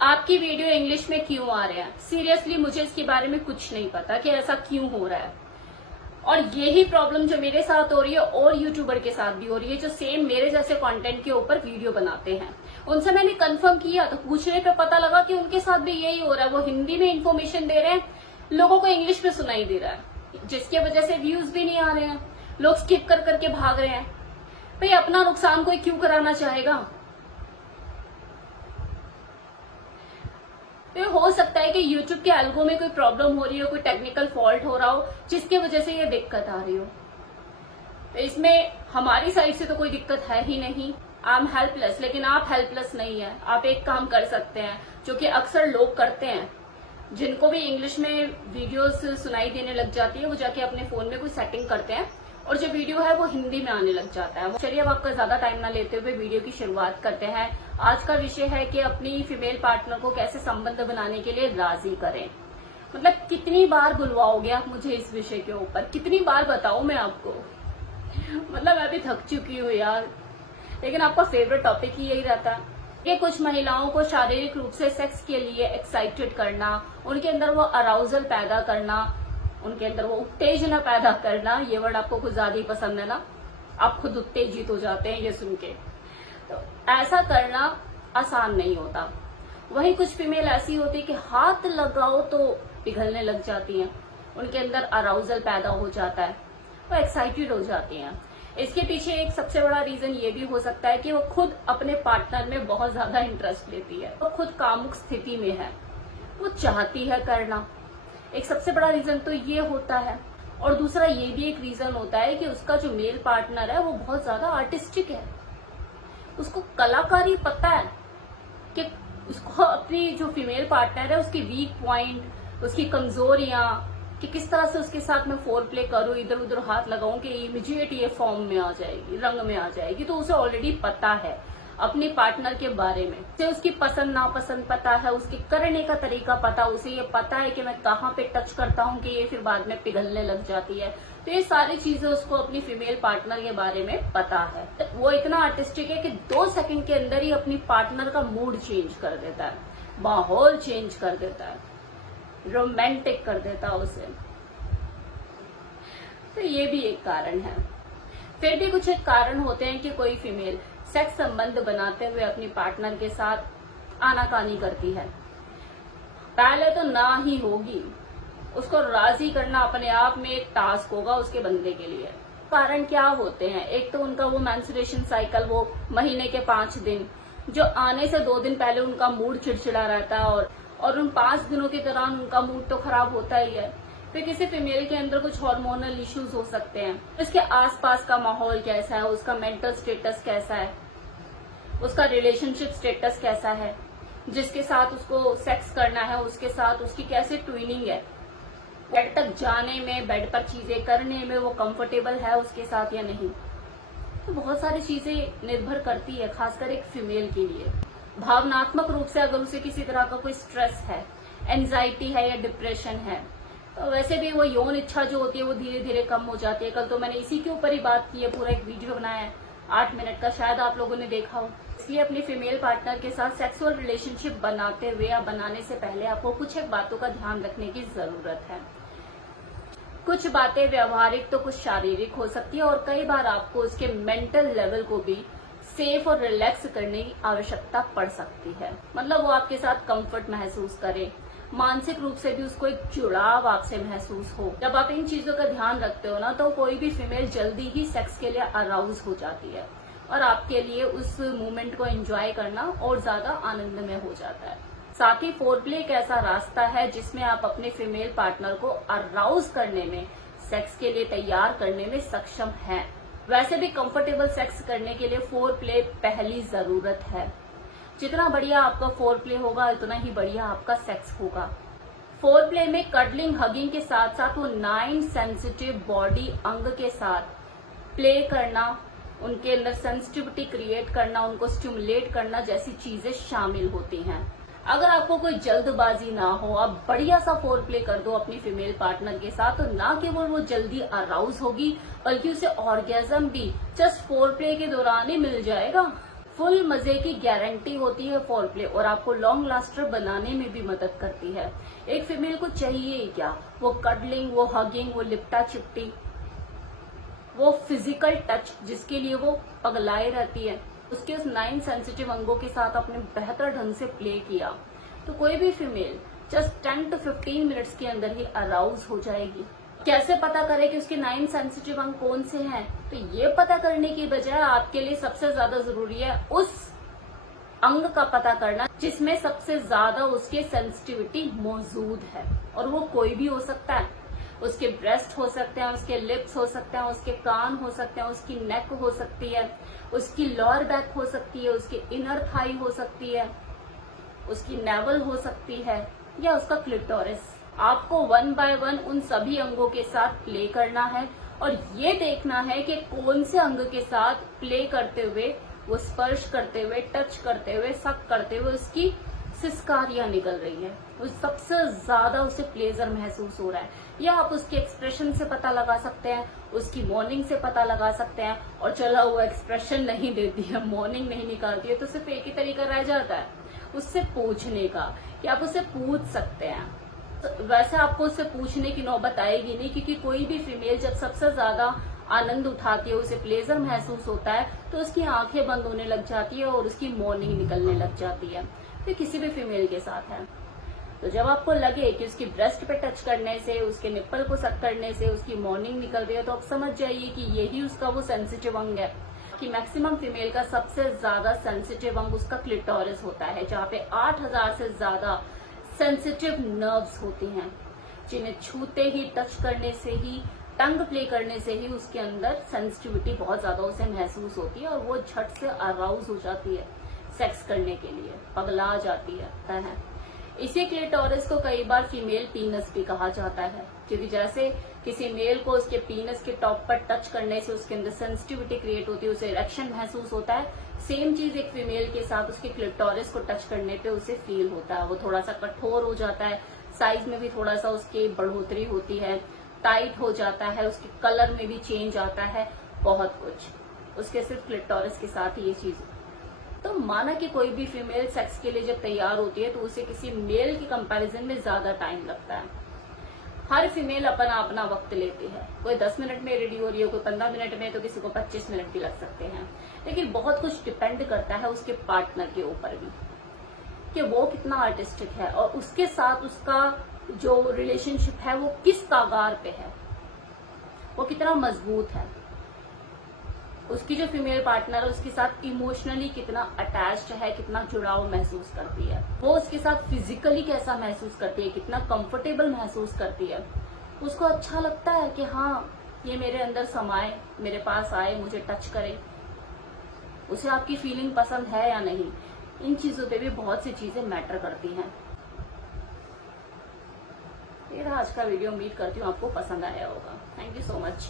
आपकी video English में क्यों आ रहे हैं? सीरियसली मुझे इसके बारे में कुछ नहीं पता कि ऐसा क्यों हो रहा है। और यही प्रॉब्लम जो मेरे साथ हो रही है और यूट्यूबर के साथ भी हो रही है, जो सेम मेरे जैसे कंटेंट के ऊपर वीडियो बनाते हैं। उनसे मैंने कंफर्म किया तो पूछने पे पता लगा कि उनके साथ भी यही हो रहा है। वो हिंदी में इंफॉर्मेशन दे रहे हैं, लोगों को इंग्लिश में सुनाई दे रहा है, जिसकी वजह से व्यूज भी नहीं आ रहे हैं, लोग स्किप कर करके भाग रहे हैं। भाई अपना नुकसान कोई क्यों कराना चाहेगा? तो हो सकता है कि YouTube के एल्गो में कोई प्रॉब्लम हो रही हो, कोई टेक्निकल फॉल्ट हो रहा हो, जिसकी वजह से ये दिक्कत आ रही हो। तो इसमें हमारी साइड से तो कोई दिक्कत है ही नहीं। आई एम हेल्पलेस, लेकिन आप हेल्पलेस नहीं है। आप एक काम कर सकते हैं जो कि अक्सर लोग करते हैं, जिनको भी इंग्लिश में वीडियोस सुनाई देने लग जाती है, वो जाके अपने फोन में कोई सेटिंग करते हैं और जो वीडियो है वो हिंदी में आने लग जाता है। चलिए अब आपका ज्यादा टाइम ना लेते हुए वीडियो की शुरुआत करते हैं। आज का विषय है कि अपनी फीमेल पार्टनर को कैसे संबंध बनाने के लिए राजी करें। मतलब कितनी बार बुलवाओगे आप मुझे इस विषय के ऊपर? कितनी बार बताऊं मैं आपको? मतलब मैं भी थक चुकी हूँ यार, लेकिन आपका फेवरेट टॉपिक ही यही रहता है कि कुछ महिलाओं को शारीरिक रूप से सेक्स के लिए एक्साइटेड करना, उनके अंदर वो अराउजल पैदा करना, उनके अंदर वो उत्तेजना पैदा करना। ये वर्ड आपको कुछ ज्यादा ही पसंद है ना, आप खुद उत्तेजित हो जाते हैं ये सुन के। तो ऐसा करना आसान नहीं होता। वहीं कुछ फीमेल ऐसी होती है कि हाथ लगाओ तो पिघलने लग जाती हैं, उनके अंदर अराउजल पैदा हो जाता है, वो एक्साइटेड हो जाती हैं। इसके पीछे एक सबसे बड़ा रीजन ये भी हो सकता है कि वो खुद अपने पार्टनर में बहुत ज्यादा इंटरेस्ट लेती है, वो खुद कामुक स्थिति में है, वो चाहती है करना। एक सबसे बड़ा रीजन तो ये होता है। और दूसरा ये भी एक रीजन होता है कि उसका जो मेल पार्टनर है वो बहुत ज्यादा आर्टिस्टिक है, उसको कलाकारी पता है कि उसको अपनी जो फीमेल पार्टनर है उसकी वीक पॉइंट, उसकी कमजोरियां, कि किस तरह से उसके साथ मैं फोर प्ले करूं, इधर उधर हाथ लगाऊं कि इमीडिएट ये फॉर्म में आ जाएगी, रंग में आ जाएगी। तो उसे ऑलरेडी पता है अपने पार्टनर के बारे में, उसे उसकी पसंद नापसंद पता है, उसके करने का तरीका पता, उसे ये पता है कि मैं कहाँ पे टच करता हूँ कि ये फिर बाद में पिघलने लग जाती है। तो ये सारी चीजें उसको अपनी फीमेल पार्टनर के बारे में पता है। वो इतना आर्टिस्टिक है कि 2 सेकंड के अंदर ही अपनी पार्टनर का मूड चेंज कर देता है, माहौल चेंज कर देता है, रोमांटिक कर देता है उसे। तो ये भी एक कारण है। फिर भी कुछ एक कारण होते हैं कि कोई फीमेल सेक्स संबंध बनाते हुए अपनी पार्टनर के साथ आनाकानी करती है। पहले तो ना ही होगी, उसको राजी करना अपने आप में एक टास्क होगा उसके बंदे के लिए। कारण क्या होते हैं? एक तो उनका वो मेंस्ट्रुएशन साइकिल, वो महीने के 5 दिन, जो आने से 2 दिन पहले उनका मूड चिड़चिड़ा रहता है और उन 5 दिनों के दौरान उनका मूड तो खराब होता ही है। फिर किसी फीमेल के अंदर कुछ हार्मोनल इश्यूज हो सकते हैं, उसके आसपास का माहौल कैसा है, उसका मेंटल स्टेटस कैसा है, उसका रिलेशनशिप स्टेटस कैसा है, जिसके साथ उसको सेक्स करना है उसके साथ उसकी कैसे ट्विनिंग है, बेड तक जाने में, बेड पर चीजें करने में वो कंफर्टेबल है उसके साथ या नहीं। तो बहुत सारी चीजें निर्भर करती है, खासकर एक फीमेल के लिए। भावनात्मक रूप से अगर उसे किसी तरह का कोई स्ट्रेस है, एंजाइटी है या डिप्रेशन है, तो वैसे भी वो यौन इच्छा जो होती है वो धीरे धीरे कम हो जाती है। कल तो मैंने इसी के ऊपर ही बात की है, पूरा एक वीडियो बनाया है 8 मिनट का, शायद आप लोगों ने देखा हो। इसलिए अपने फीमेल पार्टनर के साथ सेक्सुअल रिलेशनशिप बनाते हुए या बनाने से पहले आपको कुछ एक बातों का ध्यान रखने की जरूरत है। कुछ बातें व्यवहारिक तो कुछ शारीरिक हो सकती है, और कई बार आपको उसके मेंटल लेवल को भी सेफ और रिलैक्स करने की आवश्यकता पड़ सकती है। मतलब वो आपके साथ कंफर्ट महसूस करे, मानसिक रूप से भी उसको एक जुड़ाव आपसे महसूस हो। जब आप इन चीजों का ध्यान रखते हो ना, तो कोई भी फीमेल जल्दी ही सेक्स के लिए अराउज हो जाती है और आपके लिए उस मोमेंट को एंजॉय करना और ज्यादा आनंदमय हो जाता है। साथ ही फोरप्ले एक ऐसा रास्ता है जिसमें आप अपने फीमेल पार्टनर को अराउज करने में, सेक्स के लिए तैयार करने में सक्षम हैं। वैसे भी कंफर्टेबल सेक्स करने के लिए फोरप्ले पहली जरूरत है। जितना बढ़िया आपका फोरप्ले होगा उतना ही बढ़िया आपका सेक्स होगा। फोरप्ले में कडलिंग, हगिंग के साथ साथ वो 9 सेंसिटिव बॉडी अंग के साथ प्ले करना, उनके अंदर सेंसिटिविटी क्रिएट करना, उनको स्टिमुलेट करना जैसी चीजें शामिल होती हैं। अगर आपको कोई जल्दबाजी ना हो, आप बढ़िया सा फोरप्ले कर दो अपनी फीमेल पार्टनर के साथ, तो ना केवल वो जल्दी अराउज होगी बल्कि उसे ऑर्गेजम भी जस्ट फोरप्ले के दौरान ही मिल जाएगा। फुल मजे की गारंटी होती है फोर प्ले और आपको लॉन्ग लास्टर बनाने में भी मदद करती है। एक फीमेल को चाहिए ही क्या, वो कडलिंग, वो हगिंग, वो लिपटा चिपटी, वो फिजिकल टच जिसके लिए वो पगलाए रहती है। उसके उस 9 सेंसिटिव अंगों के साथ आपने बेहतर ढंग से प्ले किया तो कोई भी फीमेल जस्ट 10 to 15 मिनट्स के अंदर ही अराउज हो जाएगी। कैसे पता करें कि उसके 9 सेंसिटिव अंग कौन से हैं? तो ये पता करने की बजाय आपके लिए सबसे ज्यादा जरूरी है उस अंग का पता करना जिसमें सबसे ज्यादा उसके सेंसिटिविटी मौजूद है, और वो कोई भी हो सकता है। उसके ब्रेस्ट हो सकते हैं, उसके लिप्स हो सकते हैं, उसके कान हो सकते हैं, उसकी नेक हो सकती है, उसकी लोअर बैक हो सकती है, उसकी इनर थाई हो सकती है, उसकी नेवल हो सकती है, या उसका क्लिटोरिस। आपको 1 by 1 उन सभी अंगों के साथ प्ले करना है और ये देखना है कि कौन से अंग के साथ प्ले करते हुए, वो स्पर्श करते हुए, टच करते हुए, सक करते हुए उसकी सिस्कारियां निकल रही है, वो सबसे ज्यादा उसे प्लेजर महसूस हो रहा है। या आप उसके एक्सप्रेशन से पता लगा सकते हैं, उसकी मॉर्निंग से पता लगा सकते हैं। और चला हुआ एक्सप्रेशन नहीं देती है, मॉर्निंग नहीं निकालती है, तो सिर्फ एक ही तरीका रह जाता है उससे पूछने का, कि आप उससे पूछ सकते हैं। तो वैसे आपको उससे पूछने की नौबत आएगी नहीं, क्योंकि कोई भी फीमेल जब सबसे ज्यादा आनंद उठाती है, उसे प्लेजर महसूस होता है, तो उसकी आंखें बंद होने लग जाती है और उसकी मॉर्निंग निकलने लग जाती है। तो किसी भी फीमेल के साथ है। तो जब आपको लगे कि उसकी ब्रेस्ट पे टच करने से, उसके निप्पल को सक करने से उसकी मॉर्निंग निकल रही है, तो आप समझ जाइए कि यही उसका वो सेंसिटिव अंग है। कि मैक्सिमम फीमेल का सबसे ज्यादा सेंसिटिव अंग उसका क्लिटोरिस होता है, जहाँ पे 8000 से ज्यादा सेंसिटिव नर्व्स होती हैं, जिन्हें छूते ही, टच करने से ही, टंग प्ले करने से ही उसके अंदर सेंसिटिविटी बहुत ज्यादा उसे महसूस होती है और वो झट से अराउज हो जाती है सेक्स करने के लिए, पगला जाती है। इसी क्लिटोरिस को कई बार फीमेल पीनस भी कहा जाता है, क्योंकि जैसे किसी मेल को उसके पीनस के टॉप पर टच करने से उसके अंदर सेंसिटिविटी क्रिएट होती है, उसे इरेक्शन महसूस होता है, सेम चीज एक फीमेल के साथ उसके क्लिटोरिस को टच करने पे उसे फील होता है। वो थोड़ा सा कठोर हो जाता है, साइज में भी थोड़ा सा उसकी बढ़ोतरी होती है, टाइट हो जाता है, उसके कलर में भी चेंज आता है, बहुत कुछ उसके सिर्फ क्लिटोरिस के साथ ही ये चीज। तो माना कि कोई भी फीमेल सेक्स के लिए जब तैयार होती है तो उसे किसी मेल के कंपैरिजन में ज्यादा टाइम लगता है। हर फीमेल अपना अपना वक्त लेती है, कोई 10 मिनट में रेडी हो रही है, कोई 15 मिनट में, तो किसी को 25 मिनट भी लग सकते हैं। लेकिन बहुत कुछ डिपेंड करता है उसके पार्टनर के ऊपर भी, कि वो कितना आर्टिस्टिक है और उसके साथ उसका जो रिलेशनशिप है वो किस कागार पे है, वो कितना मजबूत है, उसकी जो फीमेल पार्टनर है उसके साथ इमोशनली कितना अटैच्ड है, कितना जुड़ाव महसूस करती है, वो उसके साथ फिजिकली कैसा महसूस करती है, कितना कंफर्टेबल महसूस करती है, उसको अच्छा लगता है कि हाँ ये मेरे अंदर समाये, मेरे पास आए, मुझे टच करे, उसे आपकी फीलिंग पसंद है या नहीं। इन चीजों पे भी बहुत सी चीजें मैटर करती हैं। ये रहा आज का वीडियो, उम्मीद करती हूँ आपको पसंद आया होगा। Thank you so much.